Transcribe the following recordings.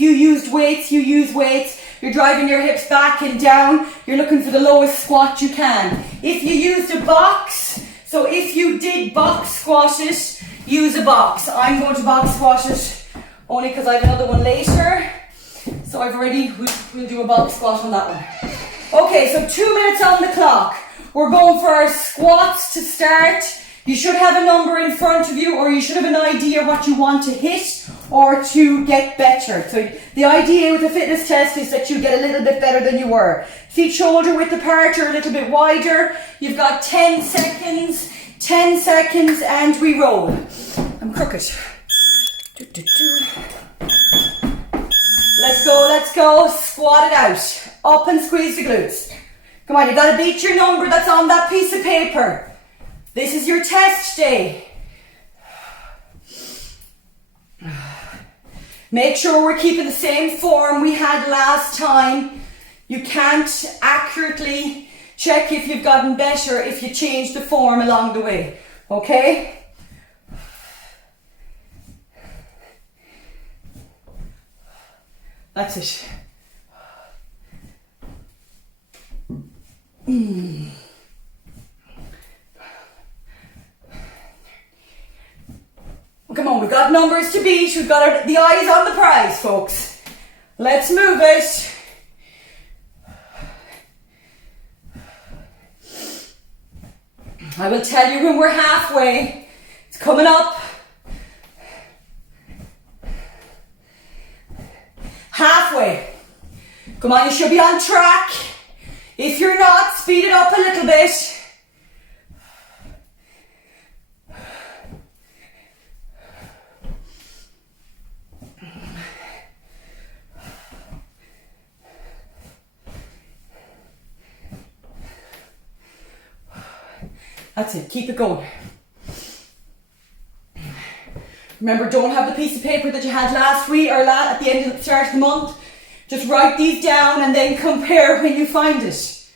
You used weights, you use weights. You're driving your hips back and down. You're looking for the lowest squat you can. If you used a box, so if you did box squat it, use a box. I'm going to box squat it only because I have another one later. So we'll do a box squat on that one. Okay, so 2 minutes on the clock. We're going for our squats to start. You should have a number in front of you, or you should have an idea what you want to hit or to get better. So the idea with the fitness test is that you get a little bit better than you were. Feet shoulder width apart or a little bit wider. You've got 10 seconds, and we roll. I'm crooked. Let's go. Squat it out. Up and squeeze the glutes. Come on, you gotta beat your number that's on that piece of paper. This is your test day. Make sure we're keeping the same form we had last time. You can't accurately check if you've gotten better if you change the form along the way. Okay? That's it. Come on, we've got numbers to beat. We've got the eyes on the prize, folks. Let's move it. I will tell you when we're halfway. It's coming up. Halfway. Come on, you should be on track. If you're not, speed it up a little bit. That's it, keep it going. Remember, don't have the piece of paper that you had last week or at the end of the start of the month. Just write these down and then compare when you find it.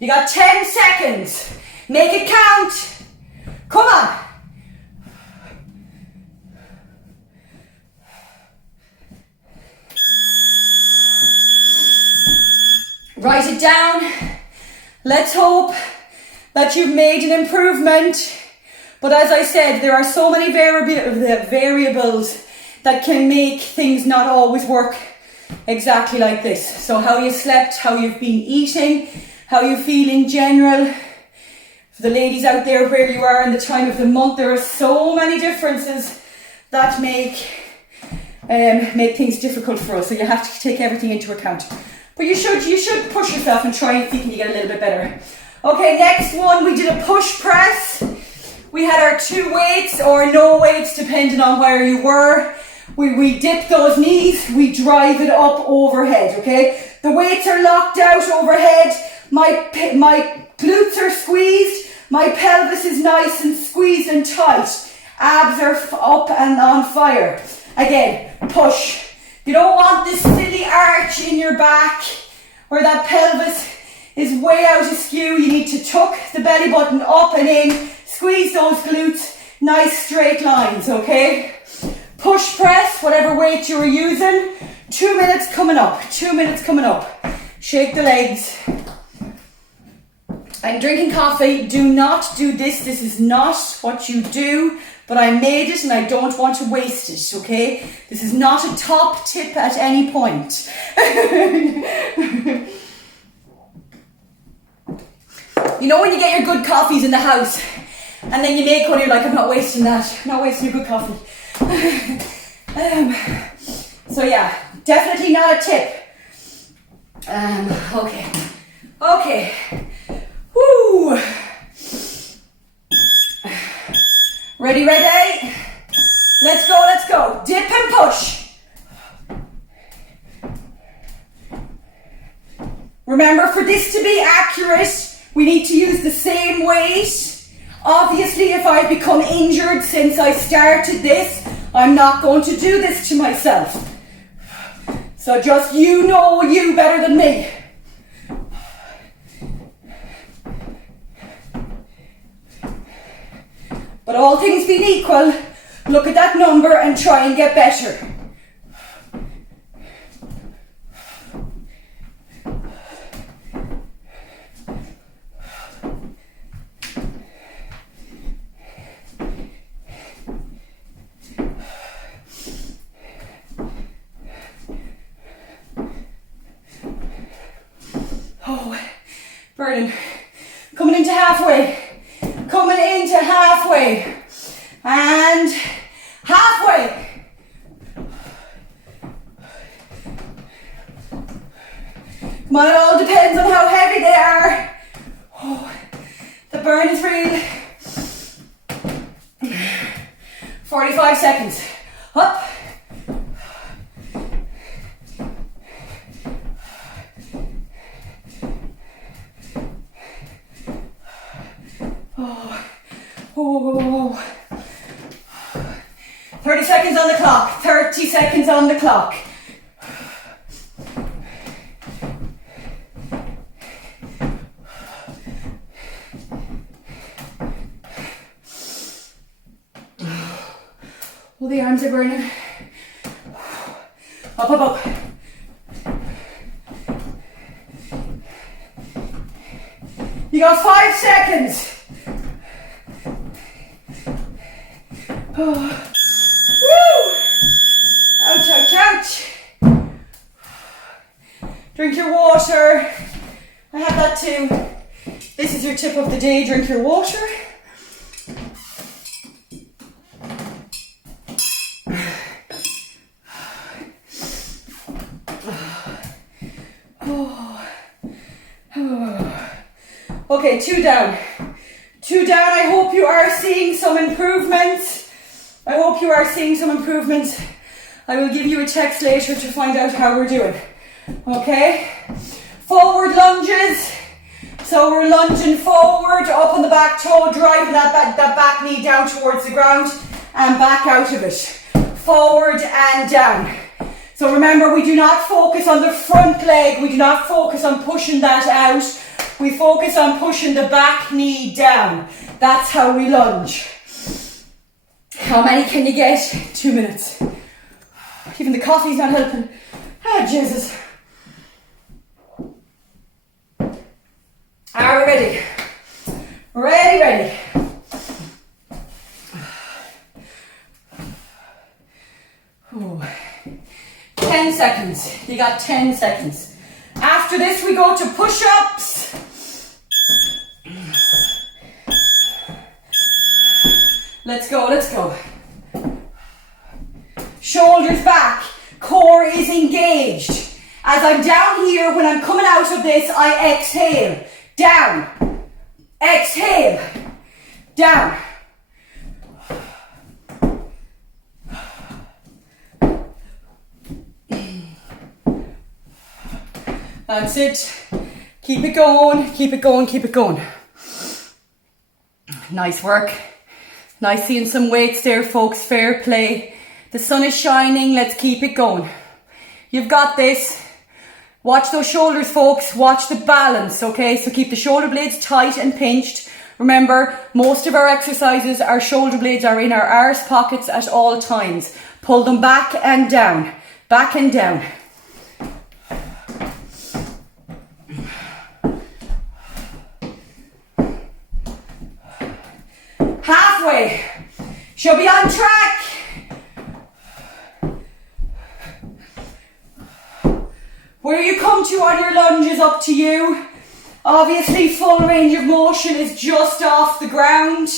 You got 10 seconds. Make it count. Come on. Write it down. Let's hope that you've made an improvement. But as I said, there are so many variables that can make things not always work exactly like this. So how you slept, how you've been eating, how you feel in general. For the ladies out there, where you are in the time of the month, there are so many differences that make things difficult for us. So you have to take everything into account. But you should push yourself and try and see if you can get a little bit better. Okay, next one, we did a push press. We had our 2 weights or no weights, depending on where you were. We dip those knees, we drive it up overhead, okay? The weights are locked out overhead. My glutes are squeezed. My pelvis is nice and squeezed and tight. Abs are up and on fire. Again, push. You don't want this silly arch in your back where that pelvis is way out askew. You need to tuck the belly button up and in. Squeeze those glutes. Nice straight lines, okay? Push press, whatever weight you are using. 2 minutes coming up. 2 minutes coming up. Shake the legs. I'm drinking coffee. Do not do this. This is not what you do. But I made it and I don't want to waste it, okay? This is not a top tip at any point. You know when you get your good coffees in the house and then you make one, you're like, I'm not wasting that. I'm not wasting your good coffee. So yeah, definitely not a tip. Okay. Woo! Ready? Let's go. Dip and push. Remember, for this to be accurate, we need to use the same weight. Obviously, if I've become injured since I started this, I'm not going to do this to myself. So just you know you better than me. But all things being equal, look at that number and try and get better. Oh, burning. Coming into halfway. Coming into halfway. And halfway. Come on, it all depends on how heavy they are. Oh, the burn is real. 45 seconds. Up. Oh. 30 seconds on the clock. 30 seconds on the clock. Oh, the arms are burning. Up, up, up. You got 5 seconds. Oh. Woo! Ouch, ouch, ouch. Drink your water. I have that too. This is your tip of the day, drink your water. Okay, 2 down. 2 down. I hope you are seeing some improvement. I hope you are seeing some improvement. I will give you a text later to find out how we're doing. Okay? Forward lunges. So we're lunging forward, up on the back toe, driving that back knee down towards the ground and back out of it. Forward and down. So remember, we do not focus on the front leg. We do not focus on pushing that out. We focus on pushing the back knee down. That's how we lunge. How many can you get? 2 minutes. Even the coffee's not helping. Ah, Jesus. Are we ready? Ready, ready. Ooh. 10 seconds. You got 10 seconds. After this, we go to push-ups. Let's go, let's go. Shoulders back, core is engaged. As I'm down here, when I'm coming out of this, I exhale. Down. Exhale. Down. That's it. Keep it going, keep it going, keep it going. Nice work. Nice seeing some weights there, folks. Fair play. The sun is shining. Let's keep it going. You've got this. Watch those shoulders, folks. Watch the balance, okay? So keep the shoulder blades tight and pinched. Remember, most of our exercises, our shoulder blades are in our arse pockets at all times. Pull them back and down. Back and down. Halfway. She'll be on track. Where you come to on your lunge is up to you. Obviously, full range of motion is just off the ground.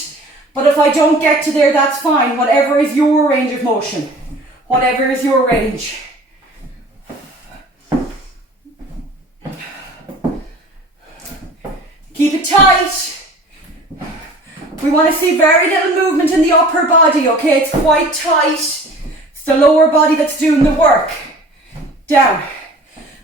But if I don't get to there, that's fine. Whatever is your range of motion. Whatever is your range. Keep it tight. We want to see very little movement in the upper body, okay? It's quite tight. It's the lower body that's doing the work. Down.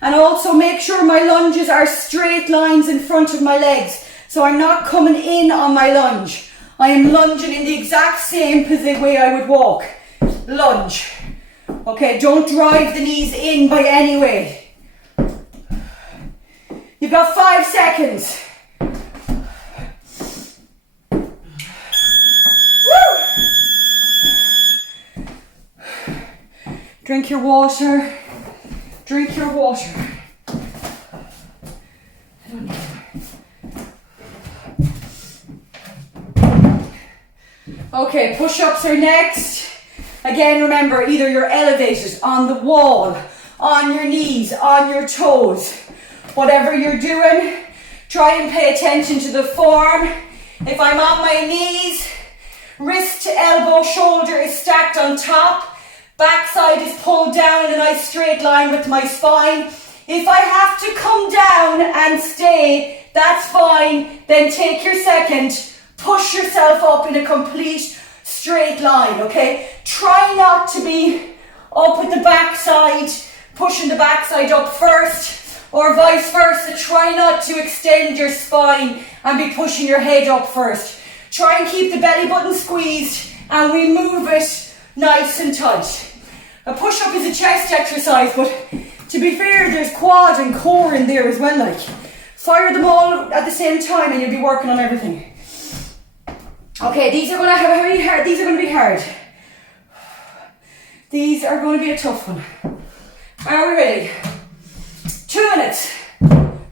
And also make sure my lunges are straight lines in front of my legs. So I'm not coming in on my lunge. I am lunging in the exact same way I would walk. Lunge. Okay, don't drive the knees in by any way. You've got 5 seconds. Woo! Drink your water. Drink your water. Okay, push-ups are next. Again, remember, either you're elevated on the wall, on your knees, on your toes. Whatever you're doing, try and pay attention to the form. If I'm on my knees, wrist to elbow, shoulder is stacked on top. Backside is pulled down in a nice straight line with my spine. If I have to come down and stay, that's fine. Then take your second. Push yourself up in a complete straight line, okay? Try not to be up with the backside, pushing the backside up first, or vice versa. Try not to extend your spine and be pushing your head up first. Try and keep the belly button squeezed, and we move it nice and tight. A push-up is a chest exercise, but to be fair, there's quad and core in there as well. Like, fire them all at the same time and you'll be working on everything. Okay, these are going to have really hard. These are going to be hard. These are going to be a tough one. Are we ready? 2 minutes.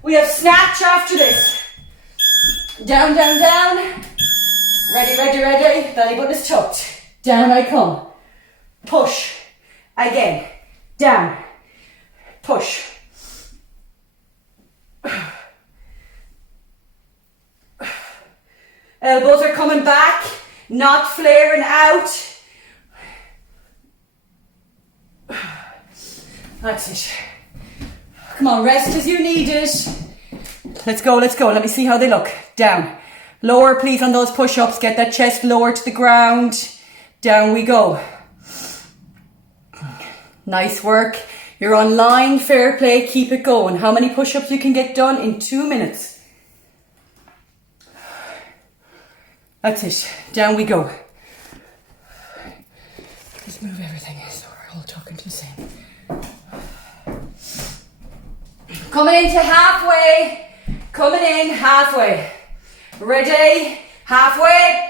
We have snatch after this. Down, down, down. Ready, ready, ready. Belly button is tucked. Down I come. Push. Again. Down. Push. Elbows are coming back, not flaring out. That's it. Come on, rest as you need it. Let's go, let's go. Let me see how they look. Down. Lower, please, on those push-ups. Get that chest lower to the ground. Down we go. Nice work. You're on line, fair play. Keep it going. How many push-ups you can get done in 2 minutes? That's it. Down we go. Just move everything so we're all talking to the same. Coming into halfway. Coming in halfway. Ready? Halfway.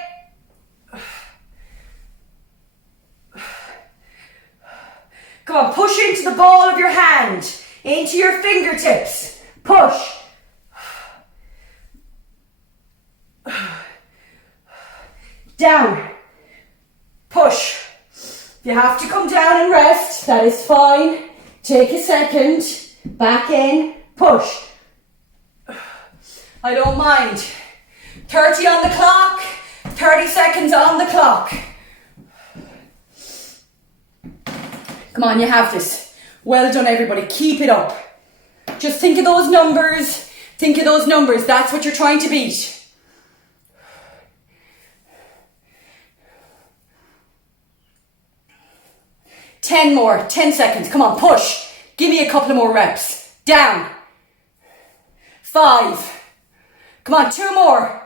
Come on, push into the ball of your hand. Into your fingertips. Push. Down. Push. If you have to come down and rest, that is fine. Take a second. Back in. Push. I don't mind. 30 on the clock. 30 seconds on the clock. Come on, you have this. Well done, everybody. Keep it up. Just think of those numbers. Think of those numbers. That's what you're trying to beat. 10 more, 10 seconds. Come on, push. Give me a couple of more reps. Down. 5. Come on, 2 more.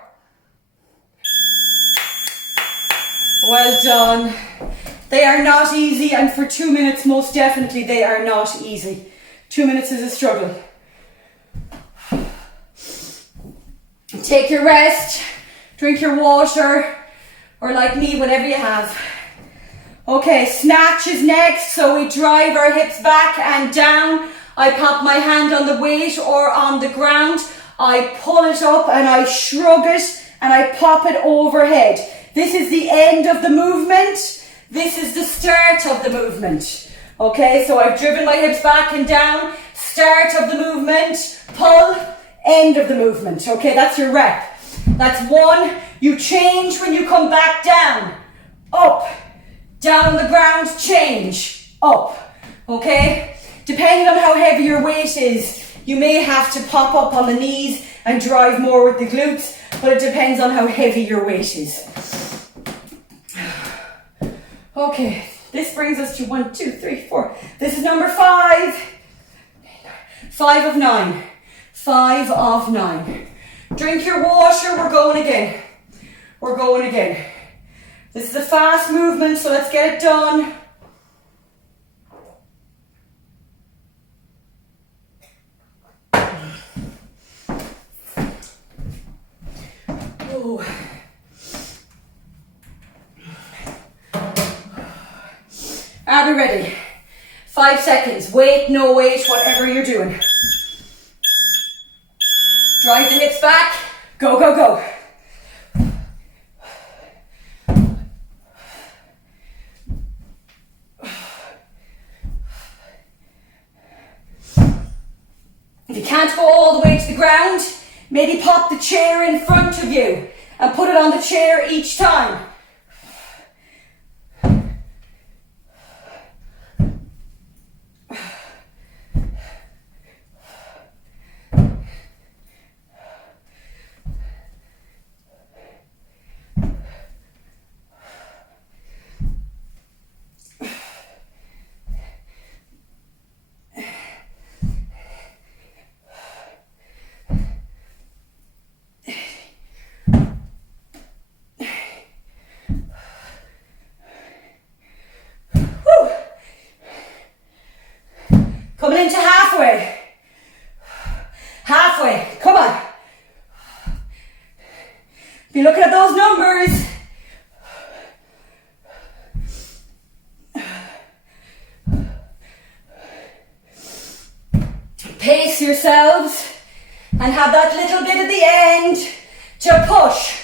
Well done. They are not easy, and for 2 minutes, most definitely, they are not easy. 2 minutes is a struggle. Take your rest, drink your water, or like me, whatever you have. Okay, snatch is next, so we drive our hips back and down. I pop my hand on the weight or on the ground. I pull it up and I shrug it and I pop it overhead. This is the end of the movement. This is the start of the movement. Okay, so I've driven my hips back and down. Start of the movement, pull, end of the movement. Okay, that's your rep. That's 1. You change when you come back down. Up. Down on the ground, change, up, okay? Depending on how heavy your weight is, you may have to pop up on the knees and drive more with the glutes, but it depends on how heavy your weight is. Okay, this brings us to 1, 2, 3, 4. This is number 5. 5 of 9. 5 of 9. Drink your water, we're going again. We're going again. This is a fast movement, so let's get it done. you're ready. 5 seconds. Weight, no weight, whatever you're doing. Drive the hips back. Go, go, go. If you can't go all the way to the ground, maybe pop the chair in front of you and put it on the chair each time. Coming into halfway. Halfway. Come on. Be looking at those numbers. Pace yourselves and have that little bit at the end to push.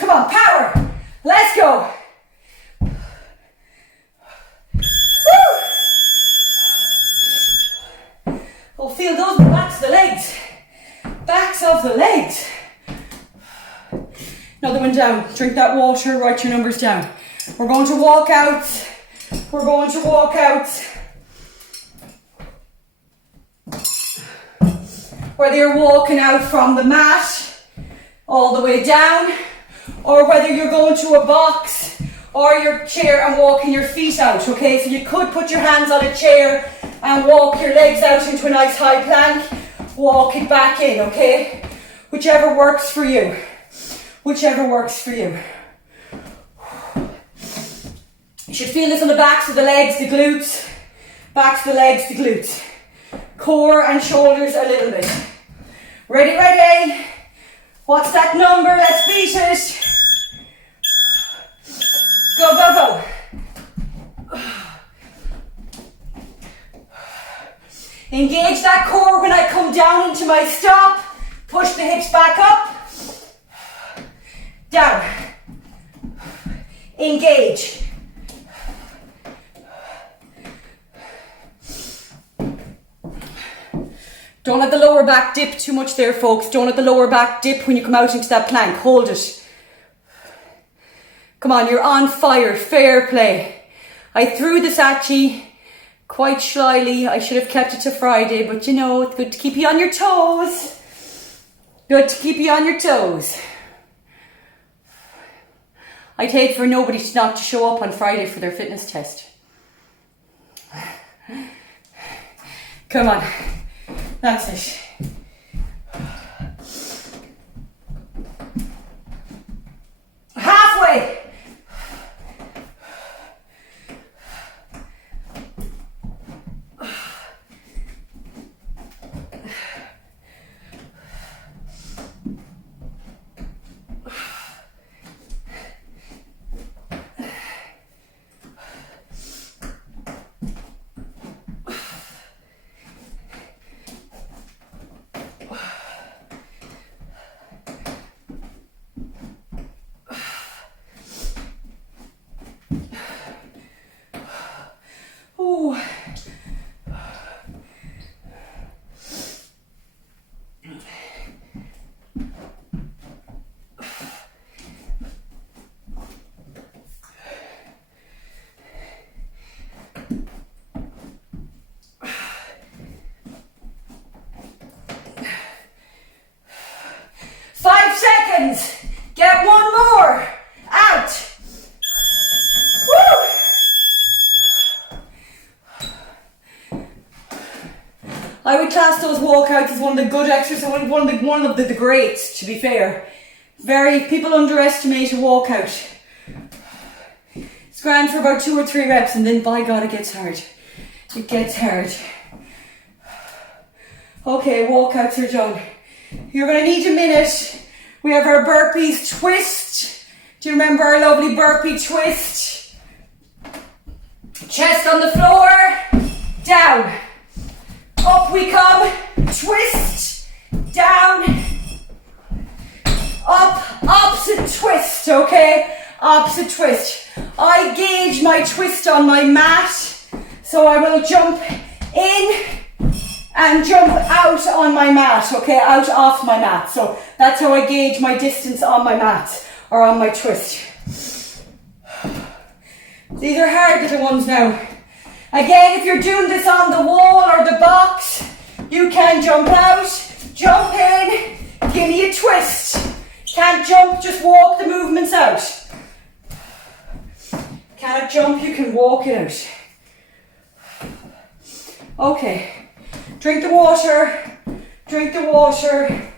Come on, power. Let's go. Woo. Oh, feel those backs of the legs. Backs of the legs. Another one down. Drink that water, write your numbers down. We're going to walk out. We're going to walk out. Whether you're walking out from the mat all the way down, or whether you're going to a box or your chair and walking your feet out, okay? So you could put your hands on a chair and walk your legs out into a nice high plank, walk it back in, okay? Whichever works for you. Whichever works for you. You should feel this on the backs of the legs, the glutes. Backs of the legs, the glutes. Core and shoulders a little bit. Ready, ready? What's that number? Let's beat it. Go, go, go. Engage that core when I come down into my stop. Push the hips back up. Down. Engage. Don't let the lower back dip too much there, folks. Don't let the lower back dip when you come out into that plank. Hold it. Come on, you're on fire. Fair play. I threw this at you quite slyly. I should have kept it to Friday, but you know, it's good to keep you on your toes. Good to keep you on your toes. I'd hate for nobody not to show up on Friday for their fitness test. Come on. That's it. Halfway. class does walkouts is one of the good exercises, one of the greats, to be fair. People underestimate a walkout. It's grand for about 2 or 3 reps, and then by God it gets hard. It gets hard. Okay, walkouts are done. You're going to need a minute. We have our burpees twist. Do you remember our lovely burpee twist? Chest on the floor, down. Up we come, twist, down, up, opposite twist, okay? Opposite twist. I gauge my twist on my mat, so I will jump in and jump out on my mat, okay? Out off my mat. So that's how I gauge my distance on my mat or on my twist. These are hard little ones now. Again, if you're doing this on the wall or the box, you can jump out, jump in, give me a twist. Can't jump, just walk the movements out. Cannot jump, you can walk it out. Okay, drink the water, drink the water.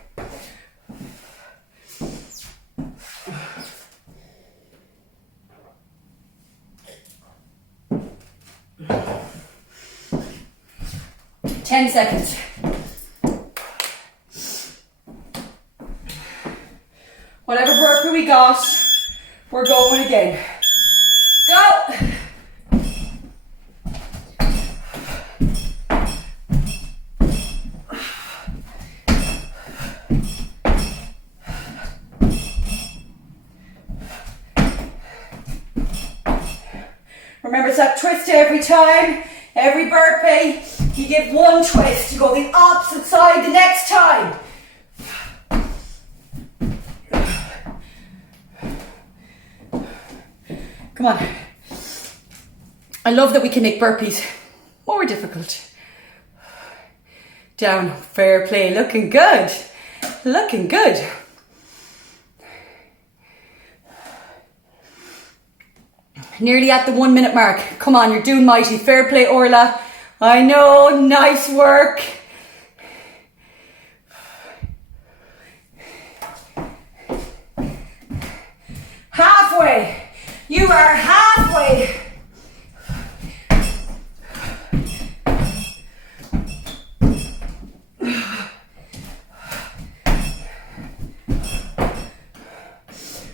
Ten seconds. Whatever burpee we got, we're going again. Go! Remember, it's that twist every time, every burpee. You give one twist, you go the opposite side the next time. Come on. I love that we can make burpees more difficult. Down, fair play, looking good. Looking good. Nearly at the 1 minute mark. Come on, you're doing mighty. Fair play, Orla. I know, nice work. Halfway. You are halfway.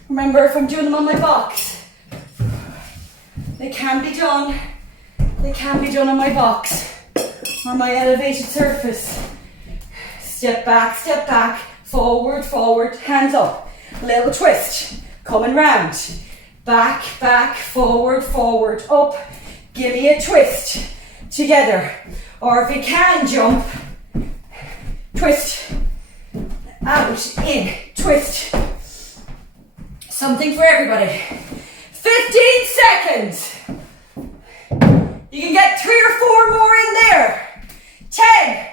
Remember, if I'm doing them on my box, they can be done. They can be done on my box or my elevated surface. Step back, forward, forward, hands up. Little twist, coming round. Back, back, forward, forward, up. Give me a twist together. Or if you can jump, twist, out, in, twist. Something for everybody. 15 seconds. You can get 3 or 4 more in there. 10.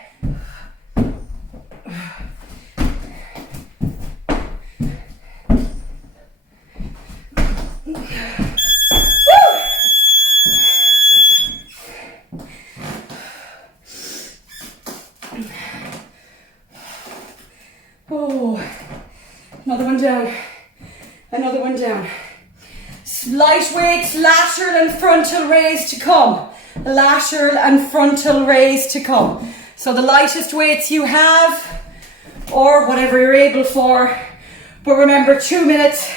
Oh, another one down. Another one down. Light weights, lateral and frontal raise to come. Lateral and frontal raise to come. So the lightest weights you have, or whatever you're able for. But remember, 2 minutes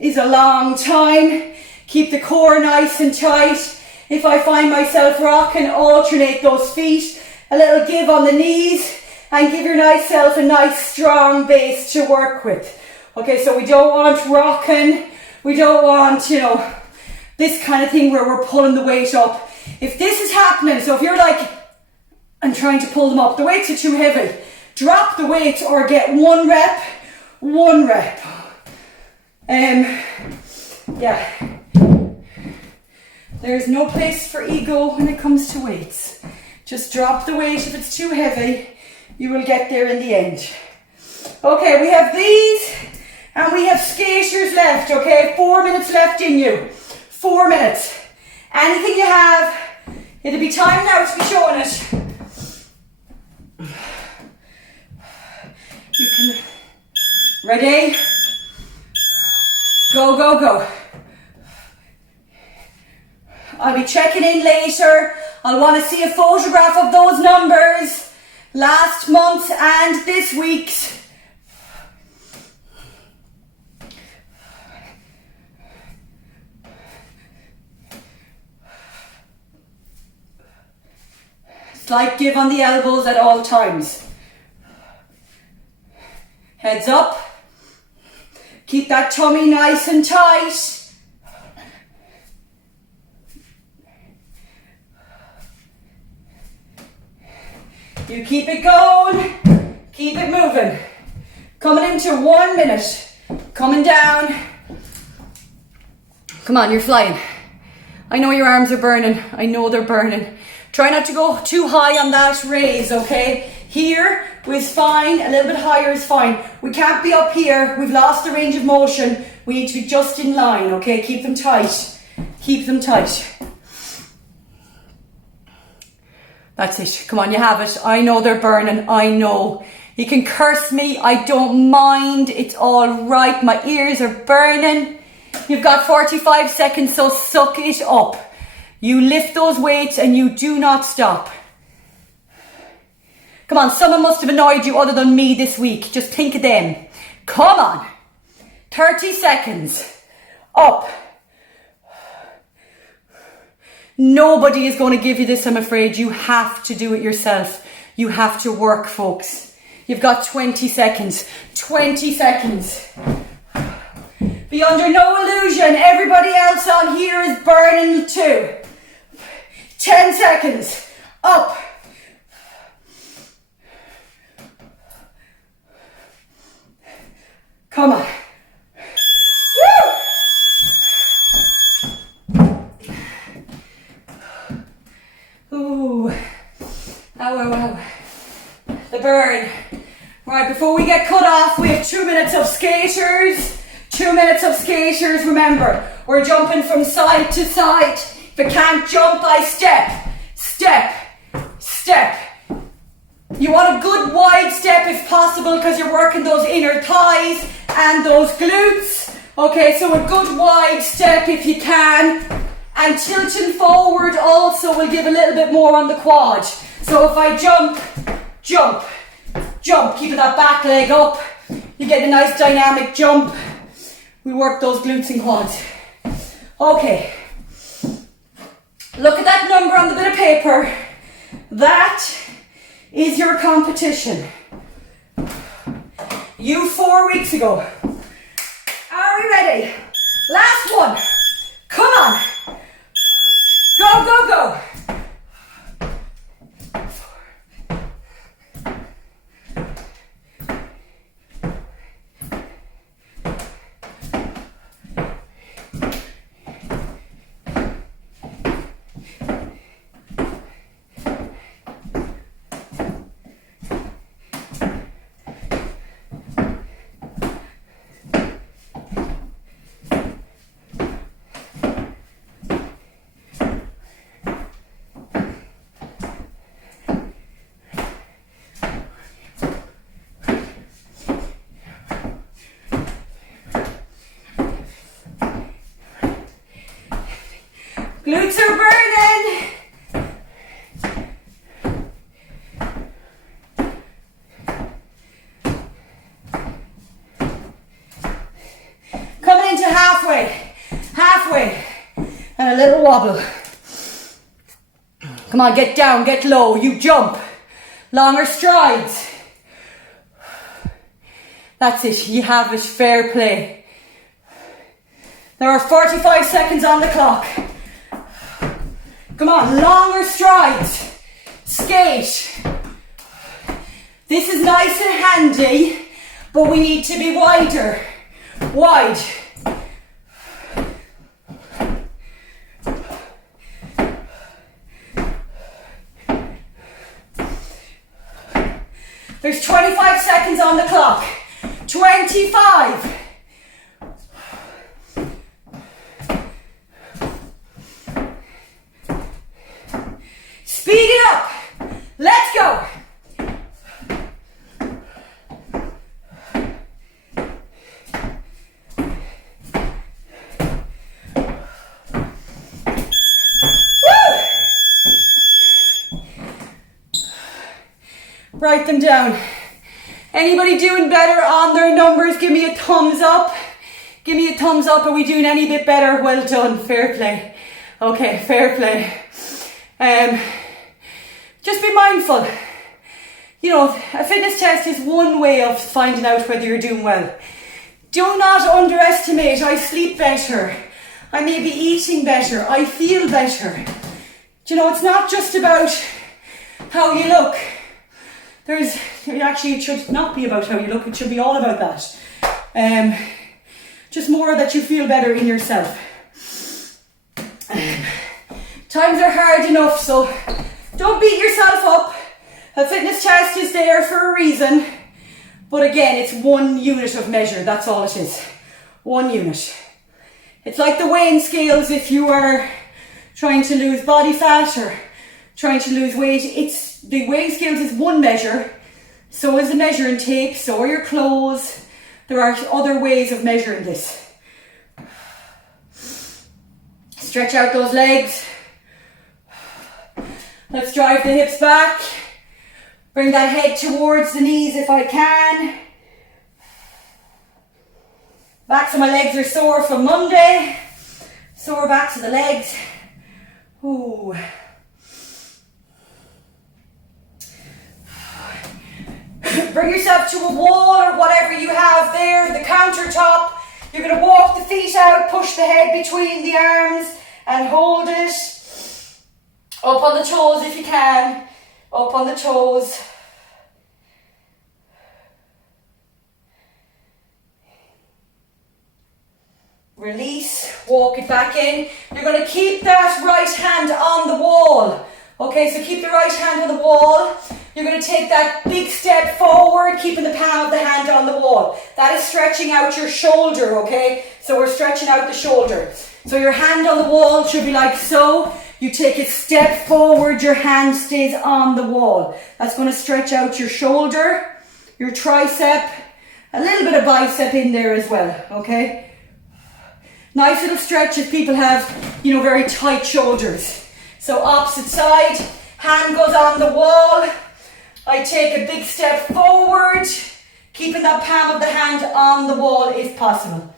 is a long time. Keep the core nice and tight. If I find myself rocking, alternate those feet. A little give on the knees, and give your nice self a nice strong base to work with. Okay, so we don't want rocking. We don't want, this kind of thing where we're pulling the weight up. If this is happening, so if you're like, I'm trying to pull them up, the weights are too heavy, drop the weights or get 1 rep, 1 rep. Yeah. There's no place for ego when it comes to weights. Just drop the weight if it's too heavy. You will get there in the end. Okay, we have these. And we have skaters left, okay? 4 minutes left in you. 4 minutes. Anything you have, it'll be time now to be showing it. You can, ready? Go, go, go. I'll be checking in later. I'll want to see a photograph of those numbers, last month and this week's. Slight give on the elbows at all times. Heads up. Keep that tummy nice and tight. You keep it going. Keep it moving. Coming into 1 minute. Coming down. Come on, you're flying. I know your arms are burning. I know they're burning. Try not to go too high on that raise, okay? Here is fine, a little bit higher is fine. We can't be up here, we've lost the range of motion. We need to be just in line, okay? Keep them tight. Keep them tight. That's it. Come on, you have it. I know they're burning. I know. You can curse me. I don't mind. It's all right. My ears are burning. You've got 45 seconds, so suck it up. You lift those weights and you do not stop. Come on, someone must have annoyed you other than me this week. Just think of them. Come on. 30 seconds. Up. Nobody is going to give you this, I'm afraid. You have to do it yourself. You have to work, folks. You've got 20 seconds. 20 seconds. Be under no illusion. Everybody else on here is burning too. 10 seconds. Up. Come on. Woo! Ooh. Ow, ow, ow. The burn. Right, before we get cut off, we have 2 minutes of skaters. 2 minutes of skaters. Remember, we're jumping from side to side. If I can't jump, I step. Step. Step. You want a good wide step if possible because you're working those inner thighs and those glutes. Okay, so a good wide step if you can. And tilting forward also will give a little bit more on the quad. So if I jump, jump, jump, keeping that back leg up, you get a nice dynamic jump. We work those glutes and quads. Okay. Look at that number on the bit of paper. That is your competition. You 4 weeks ago. Are we ready? Last one. Come on. Go, go, go. Glutes are burning. Coming into halfway, halfway, and a little wobble. Come on, get down, get low, you jump. Longer strides. That's it, you have it, fair play. There are 45 seconds on the clock. Come on, longer strides. Skate. This is nice and handy, but we need to be wider. Wide. There's 25 seconds on the clock. 25. Speed it up. Let's go. Write them down. Anybody doing better on their numbers? Give me a thumbs up. Give me a thumbs up. Are we doing any bit better? Well done. Fair play. Okay, fair play. Just be mindful. You know, a fitness test is one way of finding out whether you're doing well. Do not underestimate, I sleep better. I may be eating better. I feel better. Do you know, it's not just about how you look. It should not be about how you look. It should be all about that. Just more that you feel better in yourself. Times are hard enough, so don't beat yourself up. A fitness test is there for a reason. But again, it's one unit of measure. That's all it is. One unit. It's like the weighing scales if you are trying to lose body fat or trying to lose weight. The weighing scales is one measure. So is the measuring tape. So are your clothes. There are other ways of measuring this. Stretch out those legs. Let's drive the hips back. Bring that head towards the knees if I can. Backs of my legs are sore from Monday. Sore backs of the legs. Ooh. Bring yourself to a wall or whatever you have there, the countertop. You're going to walk the feet out, push the head between the arms and hold it. Up on the toes if you can. Up on the toes. Release, walk it back in. You're going to keep that right hand on the wall. Okay, so keep the right hand on the wall. You're going to take that big step forward, keeping the palm of the hand on the wall. That is stretching out your shoulder, okay? So we're stretching out the shoulder. So your hand on the wall should be like so. You take a step forward, your hand stays on the wall. That's going to stretch out your shoulder, your tricep, a little bit of bicep in there as well, okay? Nice little stretch if people have, very tight shoulders. So opposite side, hand goes on the wall. I take a big step forward, keeping that palm of the hand on the wall if possible.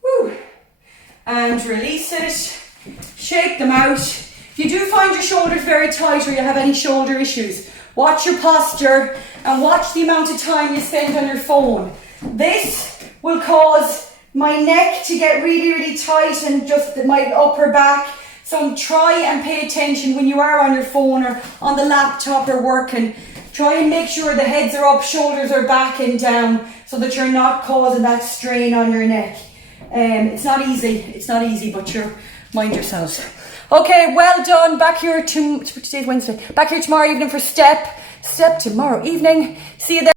Woo. And release it. Shake them out. If you do find your shoulders very tight or you have any shoulder issues, watch your posture and watch the amount of time you spend on your phone. This will cause my neck to get really, really tight and just my upper back. So try and pay attention when you are on your phone or on the laptop or working. Try and make sure the heads are up, shoulders are back and down so that you're not causing that strain on your neck. It's not easy, but mind yourselves. Okay, well done. Back here today's Wednesday. Back here tomorrow evening for step tomorrow evening. See you there.